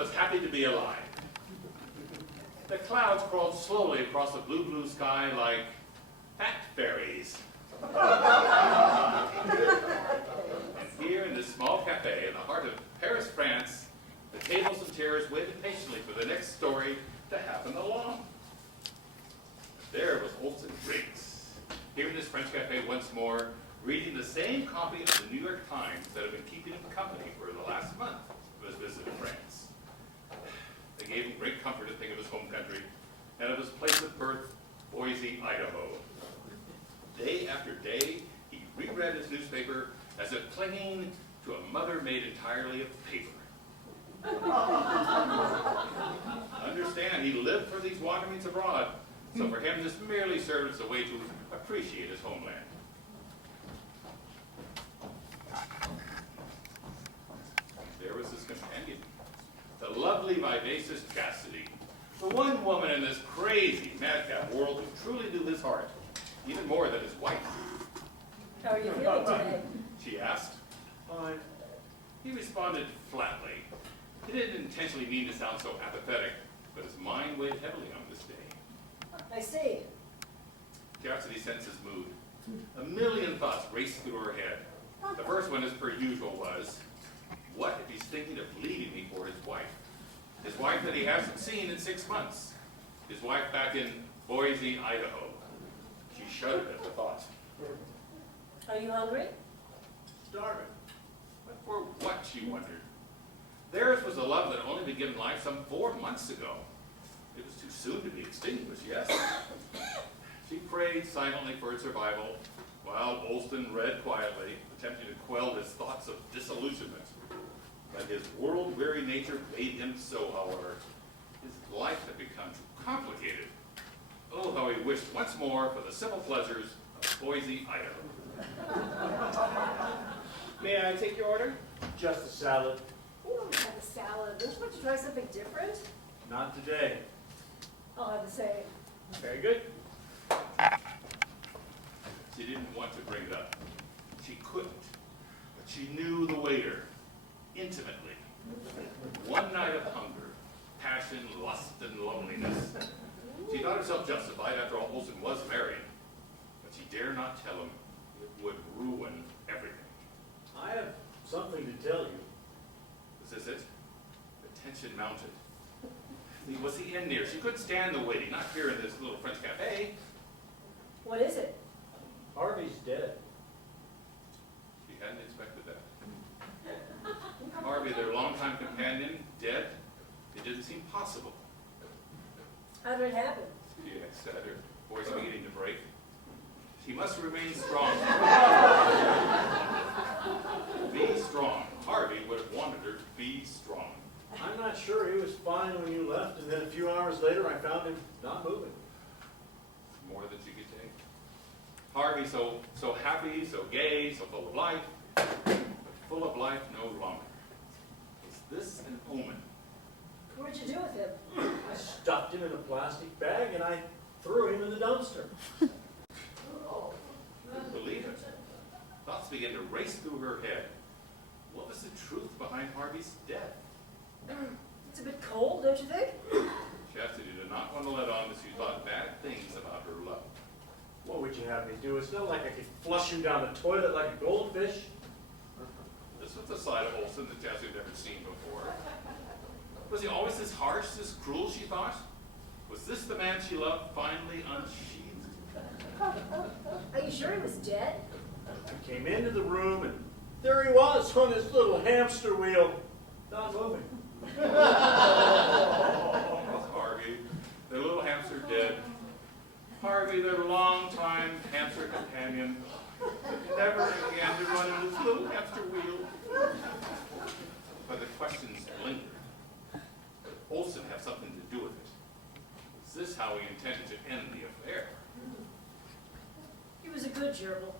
was happy to be alive. The clouds crawled slowly across the blue, blue sky like fat fairies. And here in this small cafe in the heart of Paris, France, the tables and chairs waited patiently for the next story to happen along. There was Olson Riggs, here in this French cafe once more, reading the same copy of the New York Times that had been keeping him company for the last month of his visit to France. They gave him great comfort to think of his home country and of his place of birth, Boise, Idaho. Day after day, he reread his newspaper as if clinging to a mother made entirely of paper. Understand, he lived for these wanderings abroad, so for him this merely served as a way to appreciate his homeland. There was his companion, the lovely, vivacious Chastity, the one woman in this crazy, madcap world who truly knew his heart, even more than his wife. How are you feeling today? She asked. Fine. He responded flatly. He didn't intentionally mean to sound so apathetic, but his mind weighed heavily on this day. I see. Chastity sensed his mood. A million thoughts raced through her head. The first one, as per usual, was, what if he's thinking of leaving me for his wife? His wife that he hasn't seen in 6 months. His wife back in Boise, Idaho. She shuddered at the thought. Are you hungry? Starving. But for what, she wondered. Theirs was a love that only began life some 4 months ago. It was too soon to be extinguished, yes? She prayed silently for its survival, while Olson read quietly, attempting to quell his thoughts of disillusionment. But his world-weary nature made him so, however. His life had become too complicated. Oh, how he wished once more for the simple pleasures of Boise, Idaho. May I take your order? Just a salad. We don't have a salad. Don't you want to try something different? Not today. I'll have the same. Very good. She didn't want to bring it up. She couldn't. But she knew the waiter intimately. One night of hunger, passion, lust, and loneliness. She thought herself justified. After all, Olson was married. But she dare not tell him. It would ruin everything. I have something to tell you. Was this it? The tension mounted. Was the end near? She couldn't stand the waiting, not here in this little French cafe. What is it? Harvey's dead. She hadn't expected that. Harvey, their longtime companion, dead? It didn't seem possible. How did it happen? She said, her voice beginning to break. She must remain strong. Be strong. Harvey would have wanted her to be strong. I'm not sure he was fine when you left, and then a few hours later I found him not moving. More than she could take. Harvey, so happy, so gay, so full of life, but full of life no longer. Was this an omen? What did you do with him? I stuffed him in a plastic bag and I threw him in the dumpster. Couldn't believe it. Thoughts began to race through her head. What was the truth behind Harvey's death? It's a bit cold, don't you think? Chastity did not want to let on that she thought bad things about her love. What would you have me do? It's not like I could flush him down the toilet like a goldfish. This was the side of Olson that Chastity had never seen before. Was he always this harsh, this cruel, she thought? Was this the man she loved finally unsheathed? Are you sure he was dead? I came into the room and there he was on his little hamster wheel, not moving. Harvey, their little hamster dead. Harvey, their longtime hamster companion, never again to run in his little hamster wheel. But the questions lingered. Did Olson have something to do with it? Was this how he intended to end the affair? He was a good gerbil.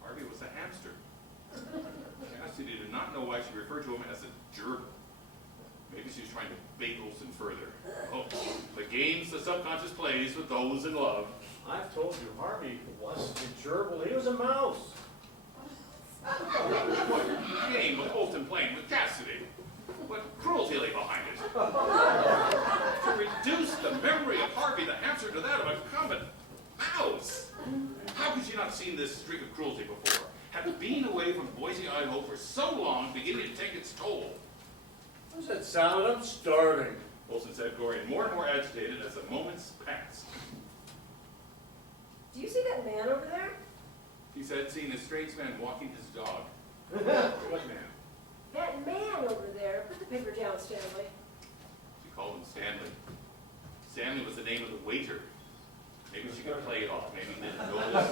Harvey was a hamster. Chastity did not know why she referred to him as a gerbil. Maybe she was trying to bait Olson further. Oh, the games the subconscious plays with those in love. I've told you, Harvey wasn't a gerbil, he was a mouse. What game was Olson playing with Chastity? what cruelty lay behind it. To reduce the memory of Harvey the hamster to that of a common mouse. How could she not have seen this streak of cruelty before? Had being away from Boise, Idaho for so long beginning to take its toll? What's that sound? I'm starving. Olson said, growing more and more agitated as the moments passed. Do you see that man over there? He said, seeing a strange man walking his dog. What man? That man over there. Put the paper down, Stanley. She called him Stanley. Stanley was the name of the waiter. Maybe she could play it off. Maybe he didn't notice.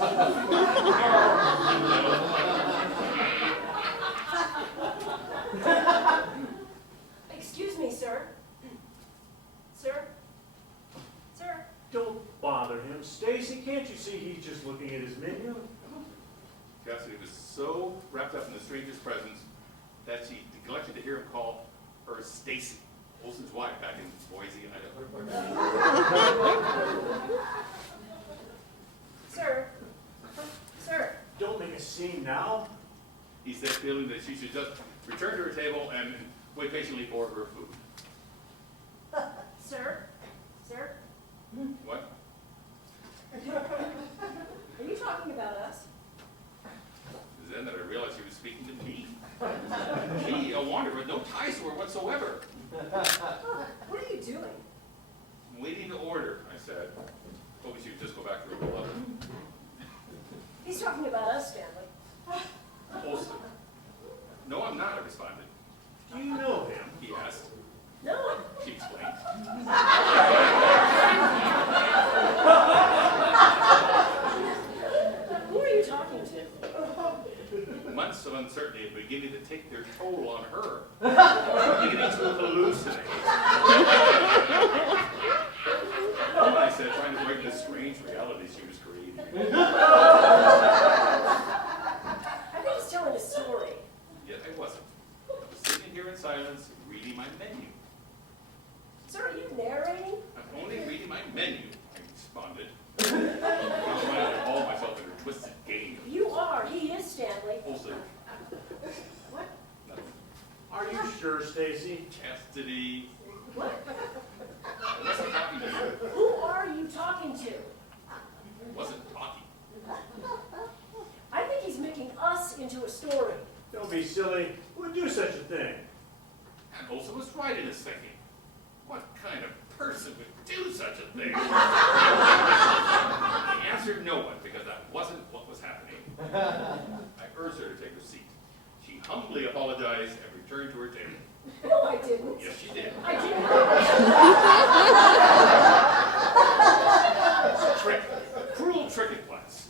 Excuse me, sir. Sir? Sir? Don't bother him. Stacy, can't you see he's just looking at his menu? Cassidy was so wrapped up in the stranger's presence that she neglected to hear him call her Stacy, Olson's wife, back in Boise, Idaho. Sir? Sir? Don't make a scene now. He said, feeling that she should just return to her table and wait patiently for her food. Sir? Sir? What? Are you talking about us? It was then that I realized she was speaking to me. Me, a wanderer with no ties to her whatsoever. What are you doing? I'm waiting to order, I said. Hoping she would just go back to her beloved. He's talking about us, Stanley. Olson. No, I'm not, I responded. Do you know him? He asked. No. She explained. Who are you talking to? Months of uncertainty had beginning to take their toll on her. Beginning to hallucinate. I said, trying to break this strange reality she was creating. I think he's telling a story. Yet I wasn't. I was sitting here in silence, reading my menu. Sir, are you narrating? I'm only reading my menu, I responded. I was trying to haul myself into a twisted game. You are. He is Stanley. Also, What? nothing. Are you sure, Stacy? Chastity. What? I wasn't talking to you. Who are you talking to? I wasn't talking. I think he's making us into a story. Don't be silly. Who would do such a thing? And also was right in his thinking. What kind of person would do such a thing? I answered no one because that wasn't what was happening. I urged her to take her seat. She humbly apologized and returned to her table. No, I didn't. Yes, she did. I didn't. Trick. A cruel trick it was.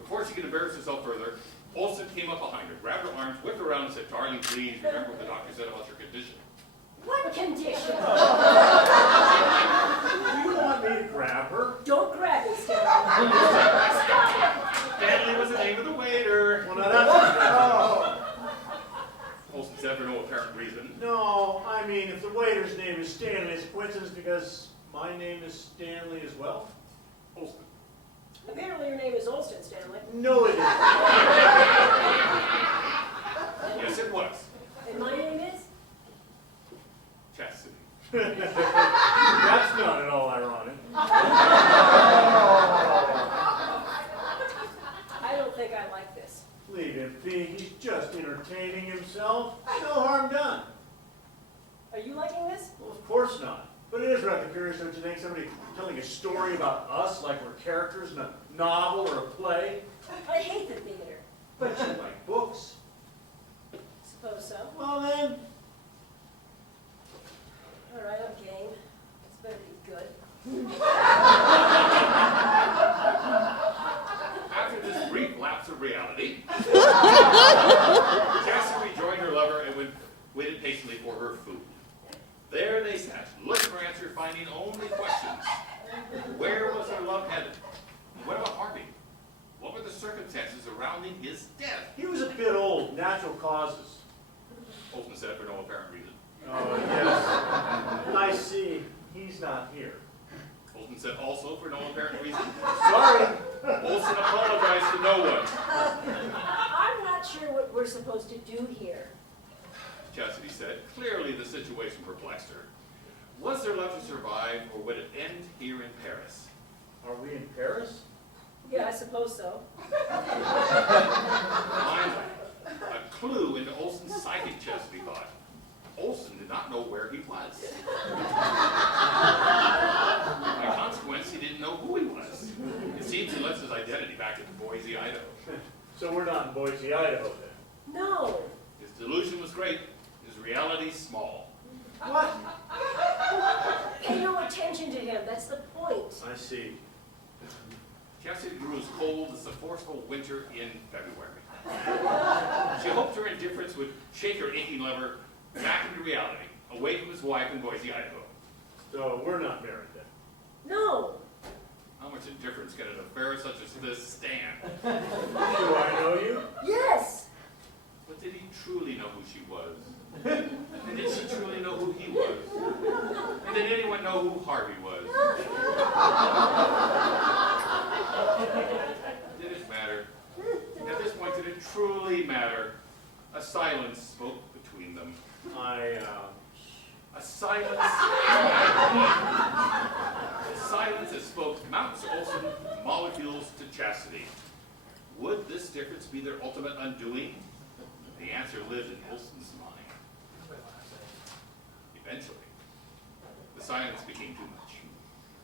Before she could embarrass herself further, Olson came up behind her, grabbed her arms, whipped her around, and said, "Darling, please remember what the doctor said about your condition." What condition? Do you want me to grab her? Don't grab me, Stanley. Stop it. Stanley was the name of the waiter. Well, now that's... Olson said for no apparent reason. No, I mean, if the waiter's name is Stanley, it's a coincidence because my name is Stanley as well. Olson. Apparently your name is Olston, Stanley. No, it isn't. Yes, it was. And my name is? Chastity. That's not at all ironic. I don't think I like this. Leave him be. He's just entertaining himself. No harm done. Are you liking this? Well, of course not. But it is rather curious, don't you think, somebody telling a story about us like we're characters in a novel or a play? I hate the theater. But you like books. Suppose so. Well then, All right, I'm game. It's better be good. After this brief lapse of reality, Chastity rejoined her lover and waited patiently for her food. There they sat, looking for answer, finding only questions. Where was her love headed? What about Harvey? What were the circumstances surrounding his death? he was a bit old, natural causes. Olson said for no apparent reason. Oh, yes. I see. He's not here. Olson said also for no apparent reason. Sorry. Olson apologized to no one. I'm not sure what we're supposed to do here. Chastity said. Clearly the situation perplexed her. Was their love to survive, or would it end here in Paris? Are we in Paris? Yeah, I suppose so. Finally, a clue into Olson's psychic, Chastity thought. Olson did not know where he was. By consequence, he didn't know who he was. It seems he left his identity back in Boise, Idaho. So we're not in Boise, Idaho then. No. His delusion was great, his reality small. What? Pay no attention to him. That's the point. I see. Chastity grew as cold as the forceful winter in February. She hoped her indifference would shake her aching lover back into reality, away from his wife in Boise, Idaho. So we're not married then. No. How much indifference can an affair such as this stand? Do I know you? Yes. But did he truly know who she was? And did she truly know who he was? And did anyone know who Harvey was? Did it matter? At this point, did it truly matter? A silence spoke between them. A silence. A silence that spoke Mount Olson molecules to Chastity. Would this difference be their ultimate undoing? The answer lived in Olson's mind. Eventually, the silence became too much.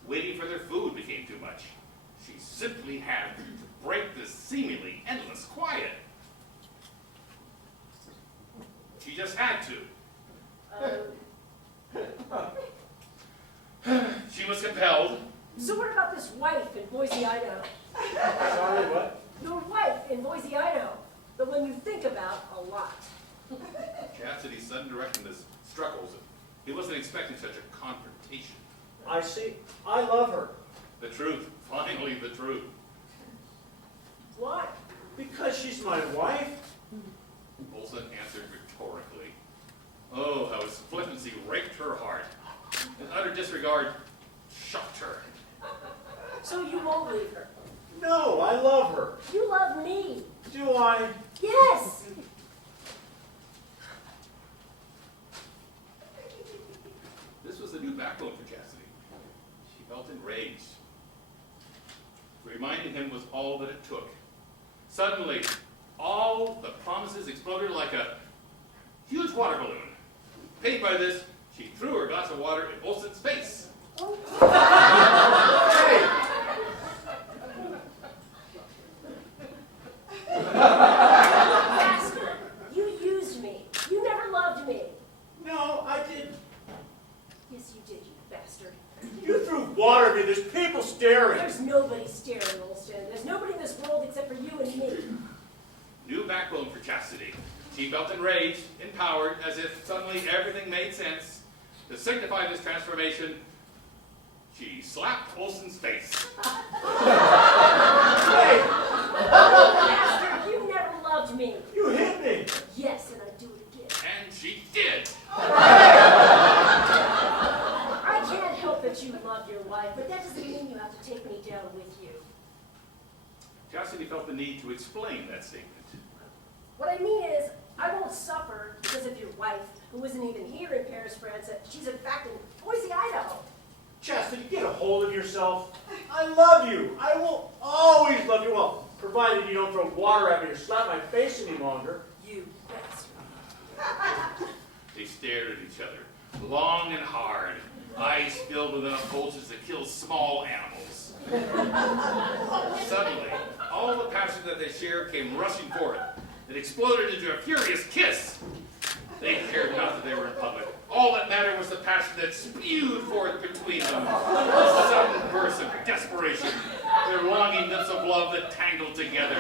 Waiting for their food became too much. She simply had to break this seemingly endless quiet. She just had to. She was compelled. So what about this wife in Boise, Idaho? Sorry, what? Your wife in Boise, Idaho. The one you think about a lot. Chastity's sudden directness struck Olson. He wasn't expecting such a confrontation. I see. I love her. The truth. Finally, the truth. Why? Because she's my wife. Olson answered rhetorically. Oh, how his flippancy raked her heart. His utter disregard shocked her. So you won't leave her. No, I love her. You love me. Do I? Yes. This was a new backbone for Chastity. She felt enraged. Reminding him was all that it took. Suddenly, all the promises exploded like a huge water balloon. Paid by this, she threw her glass of water in Olson's face. Hey! Bastard. You used me. You never loved me. No, I didn't. Yes, you did, you bastard. You threw water at me. There's people staring. There's nobody staring, Olson. There's nobody in this world except for you and me. New backbone for Chastity. She felt enraged, empowered, as if suddenly everything made sense. To signify this transformation, she slapped Olson's face. Hey! Bastard, you never loved me. You hit me. Yes, and I'd do it again. And she did. I can't help that you love your wife, but that doesn't mean you have to take me down with you. Chastity felt the need to explain that statement. What I mean is, I won't suffer because of your wife, who isn't even here in Paris, France. She's in fact in Boise, Idaho. Chastity, get a hold of yourself. I love you. I will always love you. Well, provided you don't throw water at me or slap my face any longer. You bastard. They stared at each other, long and hard, eyes filled with enough bulges that kill small animals. Suddenly, all the passion that they shared came rushing forth. It exploded into a furious kiss. They cared not that they were in public. All that mattered was the passion that spewed forth between them. A sudden burst of desperation, their longing lips of love that tangled together.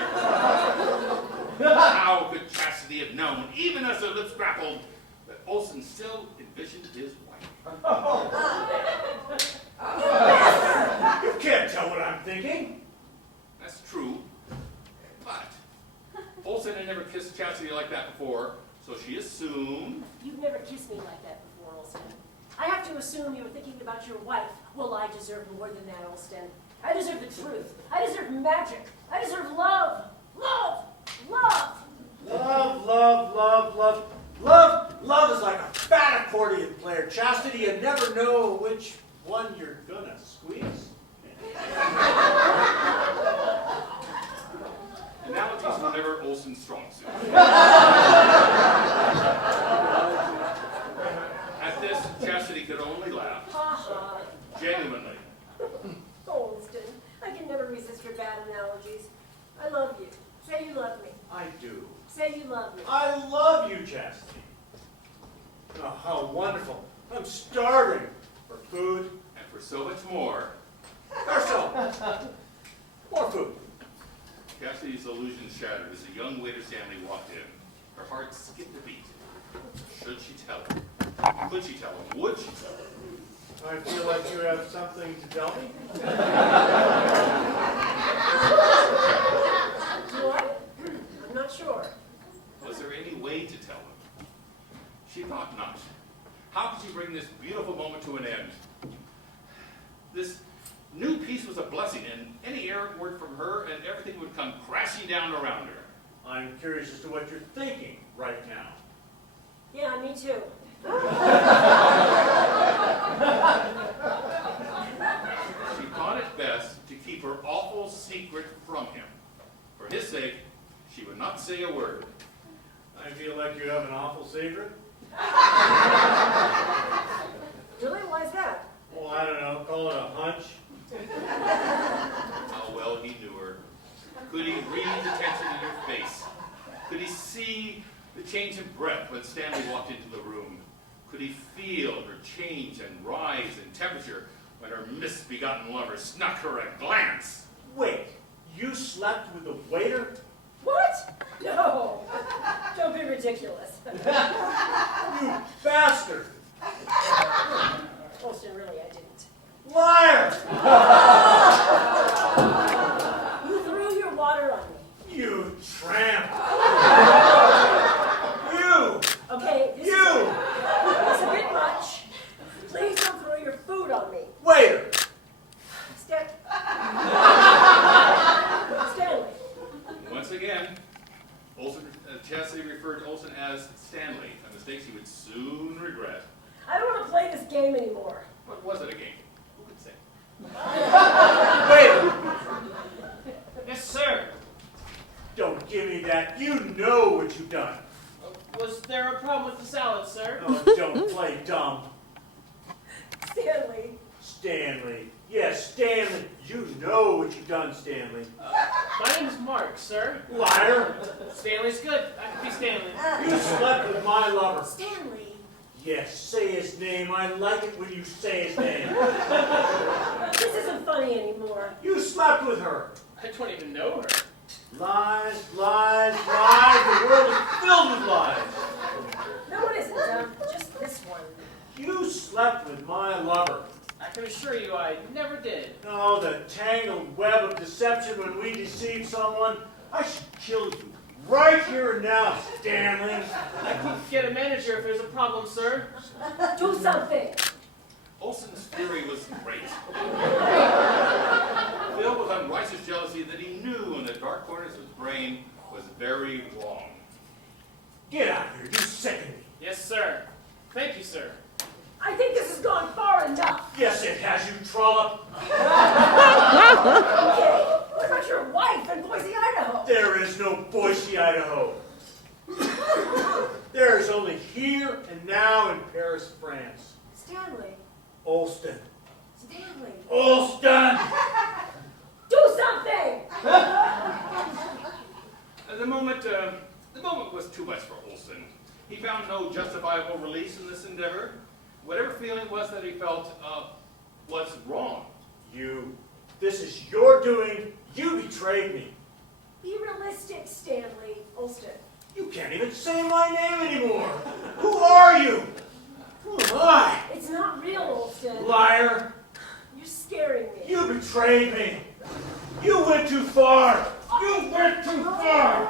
How could Chastity have known, even as their lips grappled, that Olson still envisioned his wife? You can't tell what I'm thinking. That's true, but Olson had never kissed Chastity like that before, so she assumed. You've never kissed me like that before, Olson. I have to assume you were thinking about your wife. Well, I deserve more than that, Olson. I deserve the truth. I deserve magic. I deserve love. Love! Love! Love, love, love, love, love, Love is like a fat accordion player, Chastity. You never know which one you're gonna squeeze. Analogies were never Olson's strong suit. At this, Chastity could only laugh, Ha ha. genuinely. Olston, I can never resist your bad analogies. I love you. Say you love me. I do. Say you love me. I love you, Chastity. Oh, how wonderful. I'm starving for food. And for so much more, Garcon, more food. Chastity's illusion shattered as a young waiter Stanley walked in. Her heart skipped a beat. Should she tell him? Could she tell him? Would she tell him? I feel like you have something to tell me. What? I'm not sure. Was there any way to tell him? She thought not. How could she bring this beautiful moment to an end? This new peace was a blessing, and any errant word from her and everything would come crashing down around her. I'm curious as to what you're thinking right now. Yeah, me too. She thought it best to keep her awful secret from him. For his sake, she would not say a word. I feel like you have an awful secret. Really? Why is that? Well, I don't know, call it a hunch. How well he knew her. Could he read the tension in her face? Could he see the change in breath when Stanley walked into the room? Could he feel her change and rise in temperature when her misbegotten lover snuck her a glance? Wait, you slept with the waiter? What? No. Don't be ridiculous. You bastard! Olston, really, I didn't. Liar! You threw your water on me. You tramp! You! Okay, this You! is a bit much. Please don't throw your food on me. Waiter! Stanley. Once again, Chastity referred to Olson as Stanley, a mistake she would soon regret. I don't want to play this game anymore. What was it a game? Who could say? Waiter! Yes, sir. Don't give me that. You know what you've done. Was there a problem with the salad, sir? Oh, don't play dumb. Stanley. Stanley. Yes, Stanley. You know what you've done, Stanley. My name's Mark, sir. Liar! Stanley's good. I can be Stanley. You slept with my lover. Stanley. Yes, say his name. I like it when you say his name. This isn't funny anymore. You slept with her. I don't even know her. Lies, lies, lies. The world is filled with lies. No, it isn't. Just this one. You slept with my lover. I can assure you I never did. Oh, the tangled web of deception when we deceive someone. I should kill you right here and now, Stanley. I could get a manager if there's a problem, sir. Do something. Olson's fury was great. Filled with unrighteous jealousy that he knew in the dark corners of his brain was very wrong. Get out of here. You sicken me. Yes, sir. Thank you, sir. I think this has gone far enough. Yes, it has, you trollop. Okay, what about your wife in Boise, Idaho? There is no Boise, Idaho. There is only here and now in Paris, France. Stanley. Olston. Stanley. Olston! Do something! The moment was too much for Olson. He found no justifiable release in this endeavor. Whatever feeling was that he felt was wrong. This is your doing. You betrayed me. Be realistic, Stanley. Olston. You can't even say my name anymore. Who are you? Who am I? It's not real, Olston. Liar. You're scaring me. You betrayed me. You went too far. You went too far.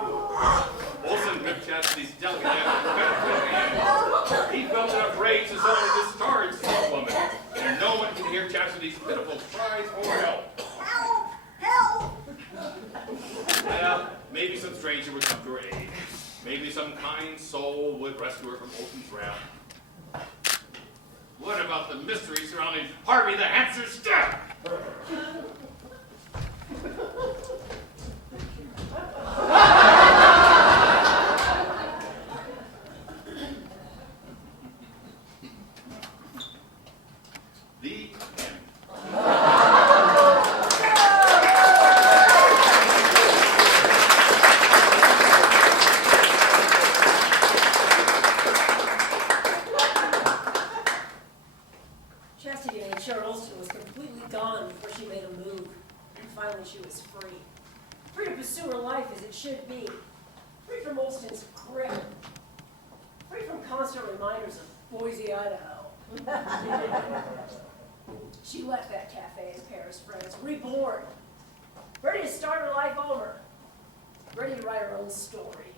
Olson gripped Chastity's delicate hand. He felt enough rage to suddenly discharge the woman, and no one could hear Chastity's pitiful cries for help. Help! Help! Well, maybe some stranger would come to her aid. Maybe some kind soul would rescue her from Olson's wrath. What about the mystery surrounding Harvey the Hamster's death? The end. Chastity and H.R. Olson was completely gone before she made a move. And finally she was free. Free to pursue her life as it should be. Free from Olson's grip. Free from constant reminders of Boise, Idaho. She left that cafe in Paris, France, reborn. Ready to start her life over. Ready to write her own story.